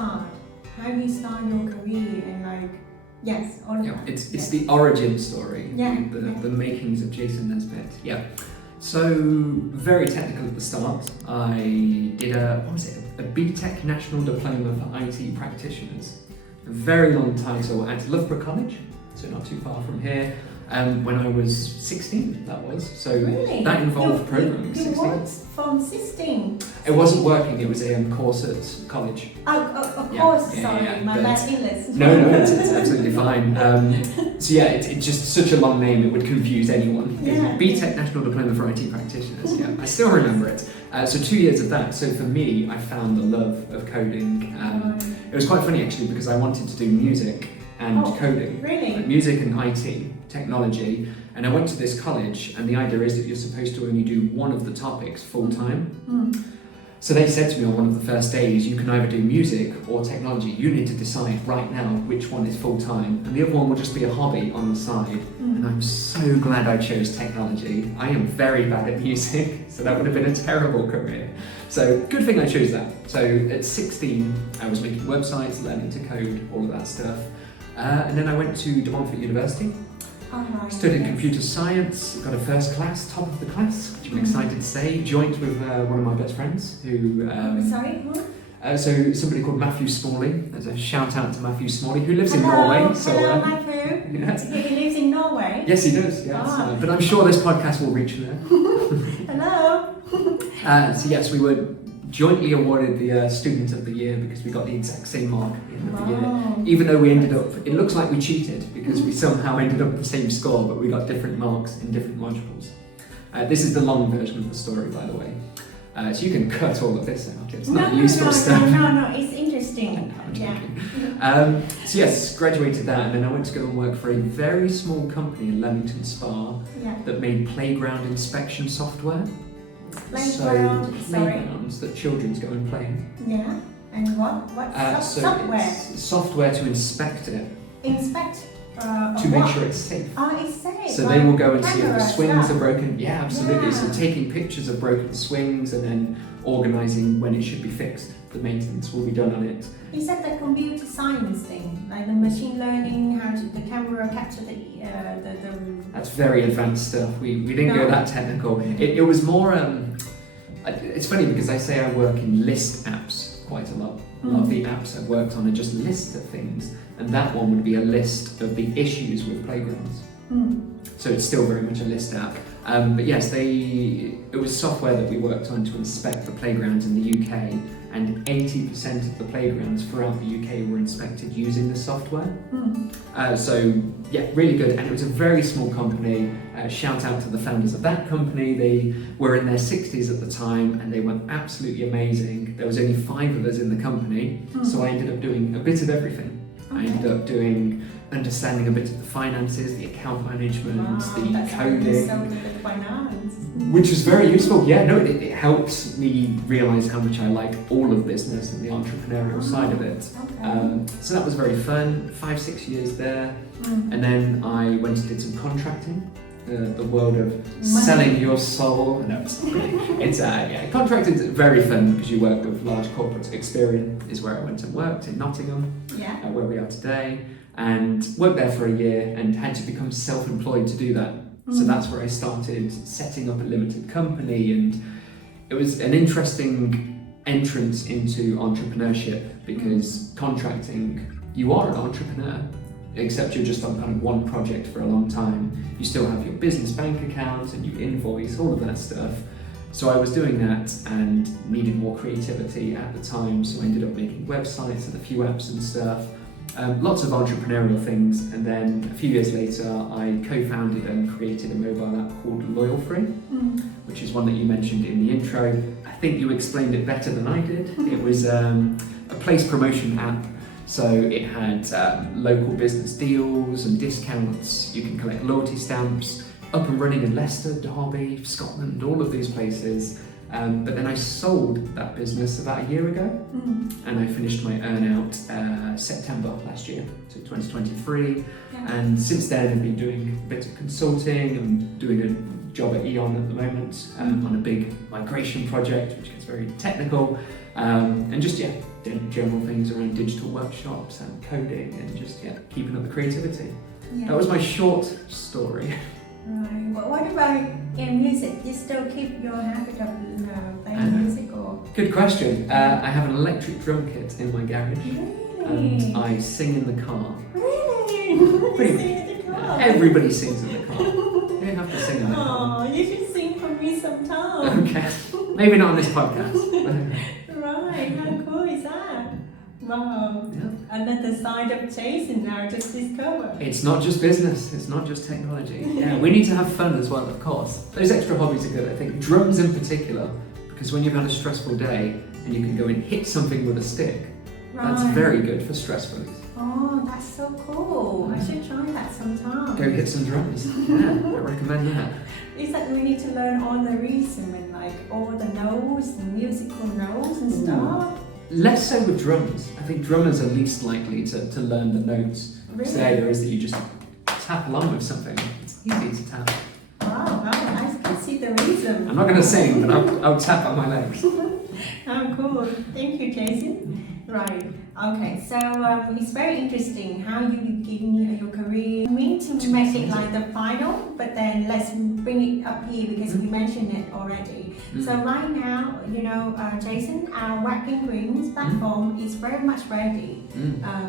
start? How you start your career and like, yes, all of that. It's the origin story, the makings of Jason Nesbitt. Yeah. So very technical at the start. I did a BTEC National Diploma for IT Practitioners. A very long title at Loughborough College, so not too far from here. When I was 16, that was. So really? That involved programming. You worked from 16? It wasn't working, it was a course at college. Of course, sorry, my bad English. No, it's absolutely fine. It's just such a long name, it would confuse anyone. BTEC National Diploma for IT Practitioners, I still remember it. So 2 years of that. So for me, I found the love of coding. It was quite funny actually, because I wanted to do music and coding. Really? Music and IT, technology. And I went to this college, and the idea is that you're supposed to only do one of the topics full time. So they said to me on one of the first days, you can either do music or technology. You need to decide right now which one is full time, and the other one will just be a hobby on the side. And I'm so glad I chose technology. I am very bad at music, so that would have been a terrible career. So good thing I chose that. So at 16, I was making websites, learning to code, all of that stuff. And then I went to De Montfort University. Studied computer science, got a first class, top of the class, which I'm excited to say. Joined with one of my best friends who... Sorry, who? So somebody called Matthew Smalley. There's a shout out to Matthew Smalley, who lives in Norway. So, hello, Matthew. He lives in Norway? Yes, he does. Yes. But I'm sure this podcast will reach there. Hello. So yes, we were jointly awarded the Student of the Year because we got the exact same mark at the end of the year. Even though we ended up, it looks like we cheated because we somehow ended up the same score, but we got different marks in different modules. This is the long version of the story, by the way. So you can cut all of this out. It's not useful stuff. No, it's interesting. So yes, graduated that, and then I went to go and work for a very small company in Leamington Spa that made playground inspection software. Playgrounds that children go and play in. Yeah, and what? Software? It's software to inspect it. Inspect? To make sure it's safe. It's safe. So they will go and see if the swings are broken. Yeah, absolutely. So taking pictures of broken swings and then organising when it should be fixed. The maintenance will be done on it. Is that the computer science thing? Like the machine learning, how to the camera capture the That's very advanced stuff. We didn't go that technical. It was more... it's funny because I say I work in list apps quite a lot. A lot of the apps I've worked on are just lists of things, and that one would be a list of the issues with playgrounds. So it's still very much a list app. But yes, it was software that we worked on to inspect the playgrounds in the UK, and 80% of the playgrounds throughout the UK were inspected using the software. So yeah, really good. And it was a very small company. Shout out to the founders of that company. They were in their 60s at the time, and they were absolutely amazing. There was only 5 of us in the company, so I ended up doing a bit of everything. I ended up understanding a bit of the finances, the account management, the coding, which was very useful. Yeah, no, it helps me realise how much I like all of business and the entrepreneurial side of it. So that was very fun. 5-6 years there, and then I went and did some contracting. The world of selling your soul. No, it's contracting is very fun because you work with large corporates. Experian is where I went and worked in Nottingham, where we are today, and worked there for a year and had to become self-employed to do that. So that's where I started setting up a limited company, and it was an interesting entrance into entrepreneurship because contracting, you are an entrepreneur. Except you're just on kind of one project for a long time. You still have your business bank account and you invoice, all of that stuff. So I was doing that and needed more creativity at the time, so I ended up making websites and a few apps and stuff. Lots of entrepreneurial things, and then a few years later I co-founded and created a mobile app called Loyalfree, which is one that you mentioned in the intro. I think you explained it better than I did. It was a place promotion app. So it had local business deals and discounts. You can collect loyalty stamps, up and running in Leicester, Derby, Scotland, all of these places. But then I sold that business about a year ago, and I finished my earn-out September last year, so 2023. And since then I've been doing a bit of consulting and doing a job at Eon at the moment on a big migration project, which gets very technical, and just general things around digital workshops and coding and just keeping up the creativity. Yeah. That was my short story. Right. But what about in music? You still keep your habit of playing music, or? Good question. I have an electric drum kit in my garage. Really? And I sing in the car. Really? You sing in the car? Everybody sings in the car. You don't have to sing in the car. Oh, you should sing for me sometime. Okay. Maybe not on this podcast. Right, how cool is that? Wow. Yeah. Another side of Jason now just discovered. It's not just business, it's not just technology. Yeah, we need to have fun as well, of course. Those extra hobbies are good, I think. Drums in particular, because when you've had a stressful day and you can go and hit something with a stick, that's very good for stress release. Oh, that's so cool. I should try that sometime. Go hit some drums. Yeah, I recommend that. Is that we need to learn all the rhythm and like all the notes, the musical notes and stuff? Less so with drums. I think drummers are least likely to learn the notes. Really? So the idea is that you just tap along with something. It's easy to tap. Wow, I can see the rhythm. I'm not going to sing, but I'll tap on my legs. Oh, cool. Thank you, Jason. Right. Okay. So it's very interesting how you begin your career. I mean to make it like the final, but then let's bring it up here because we mentioned it already. So right now, Jason, our Whacking Greens platform is very much ready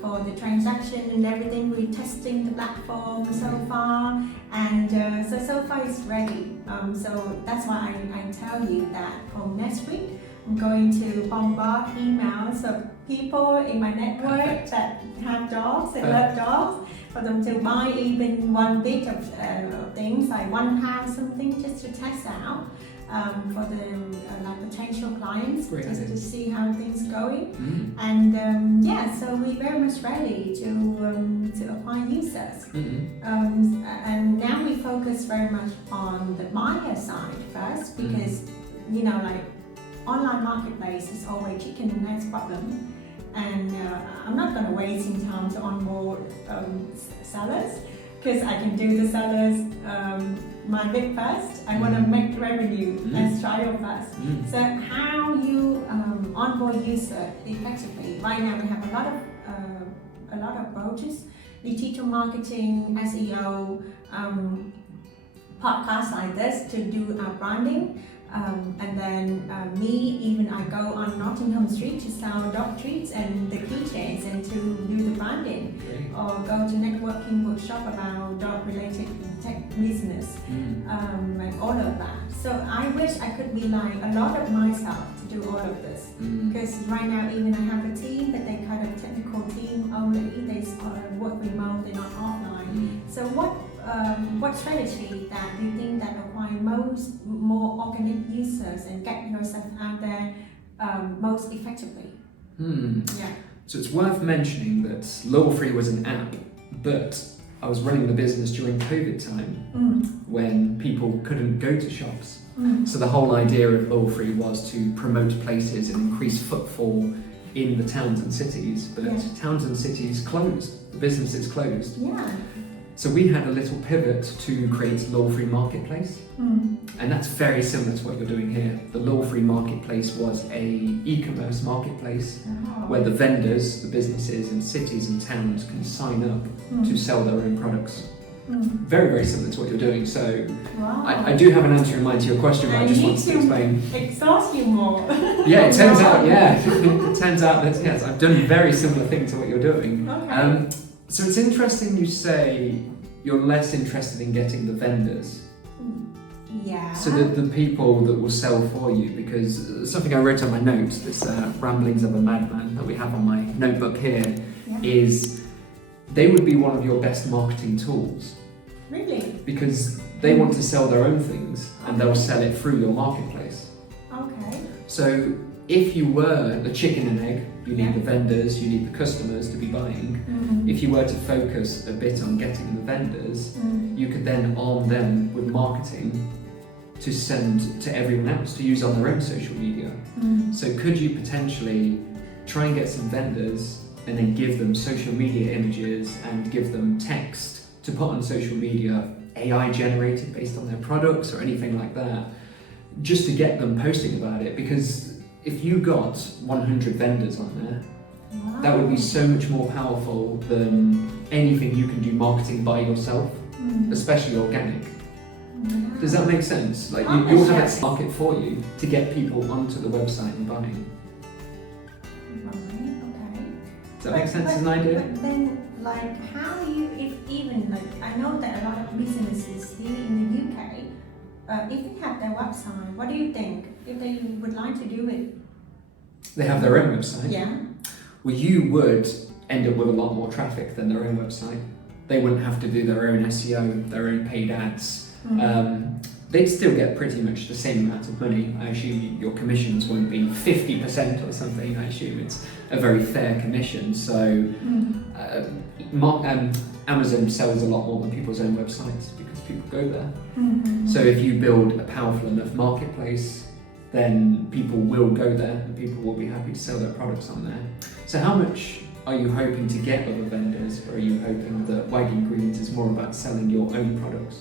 for the transaction and everything. We're testing the platform so far, and so far it's ready. So that's why I tell you that from next week, I'm going to bombard emails of people in my network that have dogs and love dogs for them to buy even one bit of things, like £1 something, just to test out for the potential clients, just to see how things going. And so we're very much ready to acquire users. And now we focus very much on the buyer side first, because online marketplace is always chicken and egg problem, and I'm not going to waste time to onboard sellers, because I can do the sellers my bit first. I want to make revenue. Let's try it first. So how you onboard user effectively? Right now we have a lot of approaches: digital marketing, SEO, podcasts like this to do our branding. And then I go on Nottingham Street to sell dog treats and the keychains and to do the branding, or go to networking workshop about dog-related tech business, and all of that. So I wish I could be like a lot of myself to do all of this, because right now even I have a team, but they kind of technical team only. They work remote, they're not offline. So what strategy that you think that acquire more organic users and get yourself out there most effectively? Yeah. So it's worth mentioning that Lowell Free was an app, but I was running the business during COVID time when people couldn't go to shops. So the whole idea of Lowell Free was to promote places and increase footfall in the towns and cities, but towns and cities closed, the businesses closed. Yeah. So we had a little pivot to create Lowell Free Marketplace, and that's very similar to what you're doing here. The Lowell Free Marketplace was a e-commerce marketplace where the vendors, the businesses in cities and towns can sign up to sell their own products. Very, very similar to what you're doing. So I do have an answer in mind to your question, but I just want to explain. Exhaust you more. Yeah, it turns out, it turns out that yes, I've done a very similar thing to what you're doing. Okay. So it's interesting you say you're less interested in getting the vendors. Yeah. So the people that will sell for you, because something I wrote on my notes, this ramblings of a madman that we have on my notebook here, is they would be one of your best marketing tools. Really? Because they want to sell their own things and they'll sell it through your marketplace. Okay. So if you were the chicken and egg, you need the vendors, you need the customers to be buying. If you were to focus a bit on getting the vendors, you could then arm them with marketing to send to everyone else to use on their own social media. So could you potentially try and get some vendors and then give them social media images and give them text to put on social media AI generated based on their products or anything like that, just to get them posting about it. Because if you got 100 vendors on there, Wow. that would be so much more powerful than anything you can do marketing by yourself, especially organic. Yeah. Does that make sense? Like Oh, you'll have yes. a market for you to get people onto the website and buying. Right, okay. Does that make sense as an idea? But then, like, how you, if even, like, I know that a lot of businesses here in the UK, if they have their website, what do you think? If they would like to do it? They have their own website. Yeah. Well, you would end up with a lot more traffic than their own website. They wouldn't have to do their own SEO, their own paid ads. They'd still get pretty much the same amount of money. I assume your commissions won't be 50% or something. I assume it's a very fair commission. So Amazon sells a lot more than people's own websites because people go there. So if you build a powerful enough marketplace, then people will go there and people will be happy to sell their products on there. So how much are you hoping to get other vendors, or are you hoping that White Ingredients is more about selling your own products?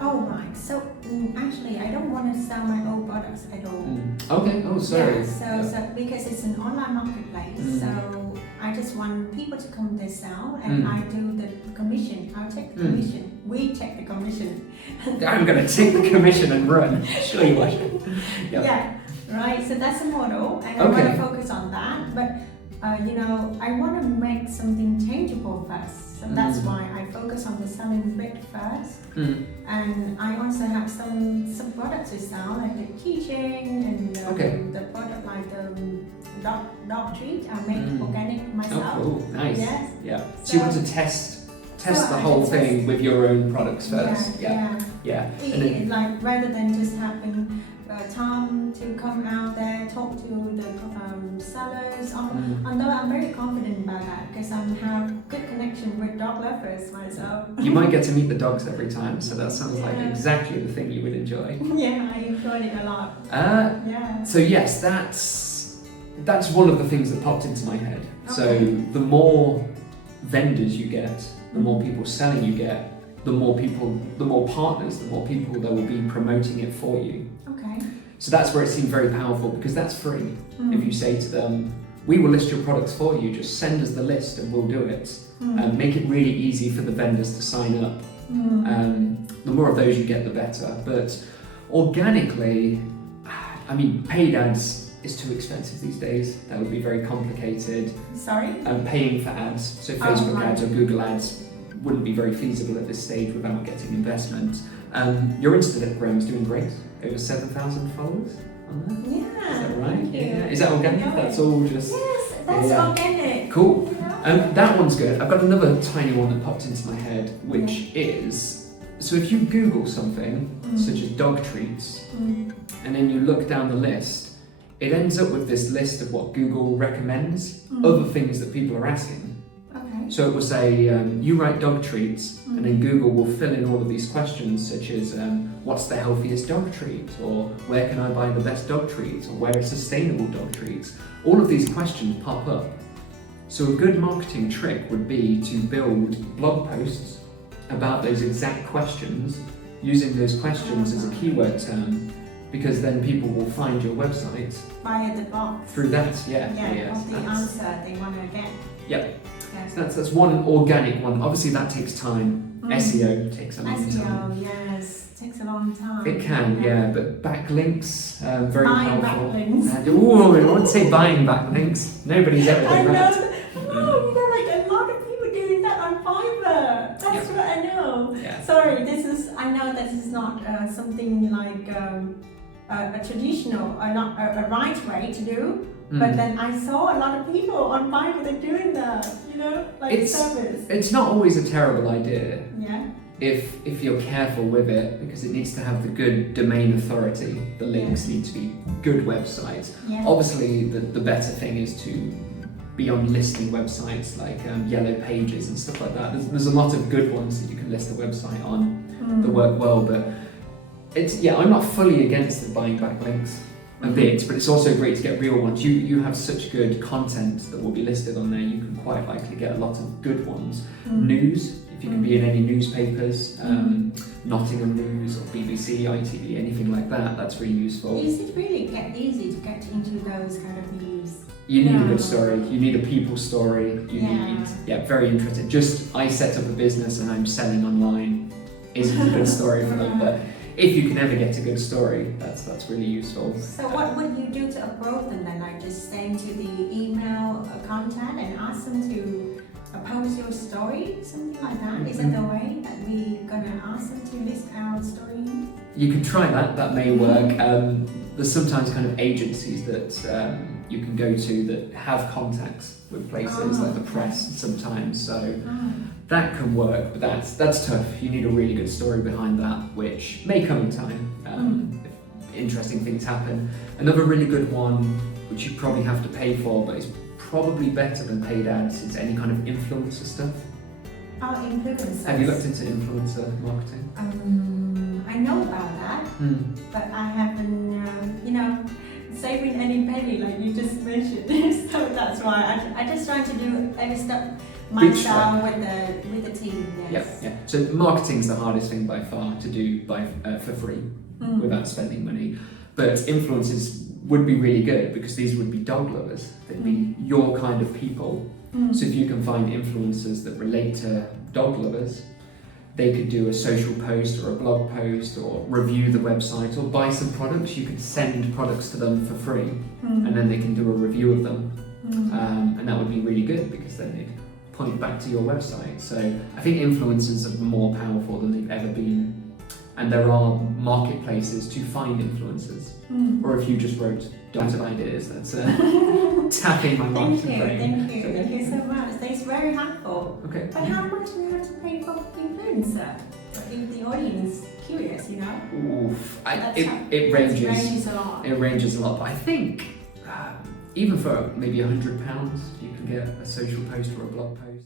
Oh, right. So, actually, I don't want to sell my own products at all. Okay, oh sorry. Yeah, so because it's an online marketplace, so I just want people to come there sell, and I do the commission. I'll take the commission. We take the commission. I'm going to take the commission and run. Sure you are. Yeah, right. So that's a model, and I want to focus on that. But you know, I want to make something tangible first. So that's why I focus on the selling bit first. And I also have some products to sell, like the keychain and the product like the dog treat. I make organic myself. Oh, cool. Nice. Yes. Yeah. So you want to test the whole thing with your own products first. Yeah. And then, Like rather than just having Tom to come out there, talk to the sellers. Although I'm very confident about that because I have good connection with dog lovers myself. you might get to meet the dogs every time, so that sounds like exactly the thing you would enjoy. Yeah, I enjoyed it a lot. Yeah. So yes, that's one of the things that popped into my head. Okay. So the more vendors you get, the more people selling you get, the more partners, the more people that will be promoting it for you. Okay. So that's where it seemed very powerful because that's free. If you say to them, we will list your products for you, just send us the list and we'll do it. And make it really easy for the vendors to sign up. The more of those you get, the better. But organically, I mean, paid ads is too expensive these days. That would be very complicated. Sorry? Paying for ads, so Facebook ads or Google ads, wouldn't be very feasible at this stage without getting investment. Your Instagram is doing great. Over 7,000 followers on that. Yeah. Is that right? Thank you. Yeah. Is that organic? That's all just... Yes, that's organic. Cool. That one's good. I've got another tiny one that popped into my head, which is, so if you Google something, such as dog treats, and then you look down the list, it ends up with this list of what Google recommends, other things that people are asking. Okay. So it will say, you write dog treats, and then Google will fill in all of these questions, such as, what's the healthiest dog treat? Or where can I buy the best dog treats? Or where are sustainable dog treats? All of these questions pop up. So a good marketing trick would be to build blog posts about those exact questions, using those questions as a keyword term, because then people will find your website Via the box. through that. Of the answer they want to get. Yep. Yes. So that's one organic one. Obviously that takes time. SEO takes a long time. SEO, yes, takes a long time. It can, yeah, but backlinks, very Buying powerful. backlinks. Ooh, I wouldn't say buying backlinks. Nobody's ever I done know. that. Oh, you know, like a lot of people doing that on Fiverr. That's what I know. Yeah. Sorry, I know this is not something like a traditional, or not a right way to do. But then I saw a lot of people on Fiverr that doing that, you know, like service. It's not always a terrible idea. Yeah. If you're careful with it, because it needs to have the good domain authority. The links need to be good websites. Yeah. Obviously, the better thing is to be on listing websites like Yellow Pages and stuff like that. There's a lot of good ones that you can list a website on that work well, but I'm not fully against the buying backlinks a bit, but it's also great to get real ones. You have such good content that will be listed on there, you can quite likely get a lot of good ones. News, If you can be in any newspapers, Nottingham News or BBC, ITV, anything like that, that's really useful. Is it really easy to get into those kind of news? You need a good story. You need a people story. You need, very interesting. Just I set up a business and I'm selling online isn't a good story for them. But if you can ever get a good story, that's really useful. So what would you do to approach them then? Like just send to the email contact and ask them to post your story, something like that? Is that the way that we're gonna ask them to list our story? You could try that. That may work. There's sometimes kind of agencies that you can go to that have contacts with places like the press sometimes. So that can work, but that's tough. You need a really good story behind that, which may come in time. If interesting things happen. Another really good one, which you probably have to pay for, but is probably better than paid ads, is any kind of influencer stuff. Oh, influencers. Have you looked into influencer marketing? I know about that, but I haven't, saving any penny like you just mentioned. So that's why I just trying to do every step myself with the team. Yes. Yeah. So marketing's the hardest thing by far to do for free without spending money. But influencers would be really good because these would be dog lovers. They'd be your kind of people. So if you can find influencers that relate to dog lovers, they could do a social post or a blog post or review the website or buy some products. You could send products to them for free and then they can do a review of them. And that would be really good because then they'd point back to your website. So I think influencers are more powerful than they've ever been. And there are marketplaces to find influencers. Or if you just wrote lots of ideas, that's tapping my marketing brain. Thank you so much. That's very helpful. Okay. But how much do we have to pay for influencer? If the audience is curious, Oof. It ranges a lot. It ranges a lot, but I think even for maybe £100, you can get a social post or a blog post.